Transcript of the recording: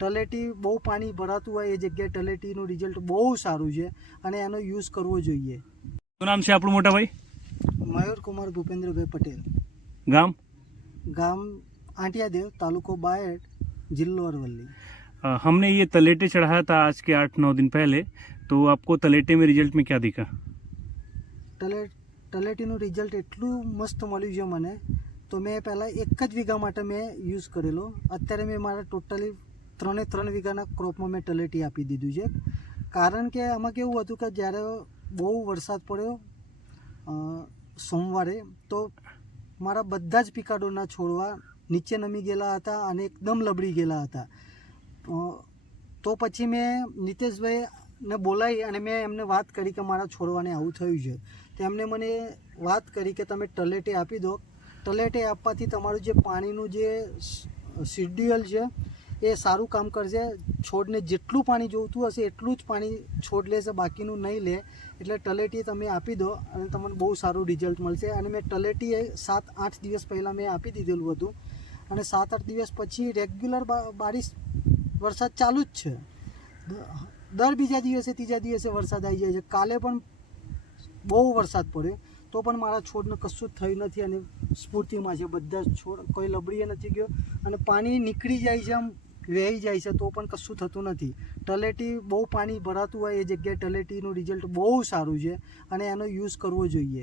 તલેટી બહુ પાણી ભરાતું હોય એ જગ્યાએ તલેટીનું રિઝલ્ટ બહુ સારું છે અને એનો યુઝ કરવો જોઈએ. શું નામ છે આપણું મોટા ભાઈ? મયુર કુમાર ભૂપેન્દ્રભાઈ પટેલ, ગામ? ગામ आंटियादेव, तालुको बायड, जिला अरवली. हमने ये तलेटे चढ़ाया था आज के 8-9 दिन पहले, तो आपको तलेटे में रिजल्ट में क्या दिखा? તલેટીનું રિઝલ્ટ એટલું મસ્ત મળ્યું છે મને, તો મેં પહેલાં એક જ વીઘા માટે મેં યુઝ કરેલો. અત્યારે મેં મારા ટોટલી 3 વીઘાના ક્રોપમાં મેં તલેટી આપી દીધું છે. કારણ કે આમાં કેવું હતું કે જ્યારે બહુ વરસાદ પડ્યો સોમવારે, તો મારા બધા જ પિકાડોના છોડવા નીચે નમી ગયેલા હતા અને એકદમ લબડી ગયેલા હતા. તો પછી મેં નીતેશભાઈને બોલાવી અને મેં એમને વાત કરી કે મારા છોડવાને આવું થયું છે. તો એમને મને વાત કરી કે તમે તલેટી આપી દો. તલેટી આપવાથી તમારું જે પાણીનું જે શિડ્યુલ છે એ સારું કામ કરશે. છોડને જેટલું પાણી જોઈતું હશે એટલું જ પાણી છોડ લેશે, બાકીનું નહીં લે. એટલે તલેટી તમે આપી દો અને તમને બહુ સારું રિઝલ્ટ મળશે. અને મેં તલેટી 7-8 દિવસ પહેલાં મેં આપી દીધેલું હતું અને 7-8 દિવસ પછી રેગ્યુલર વરસાદ ચાલુ જ છે. દર બીજા દિવસે ત્રીજા દિવસે વરસાદ આવી જાય છે. કાલે પણ બહુ વરસાદ પડ્યો તો પણ મારા છોડને કશું જ થયું નથી અને સ્ફૂર્તિમાં છે. બધા જ છોડ કોઈ લબડીએ નથી ગયો અને પાણી નીકળી જાય છે, આમ વહી જાય છે, તો પણ કશું થતું નથી. તલેટી બહુ પાણી ભરાતું હોય એ જગ્યાએ તલેટીનું રિઝલ્ટ બહુ સારું છે અને એનો યુઝ કરવો જોઈએ.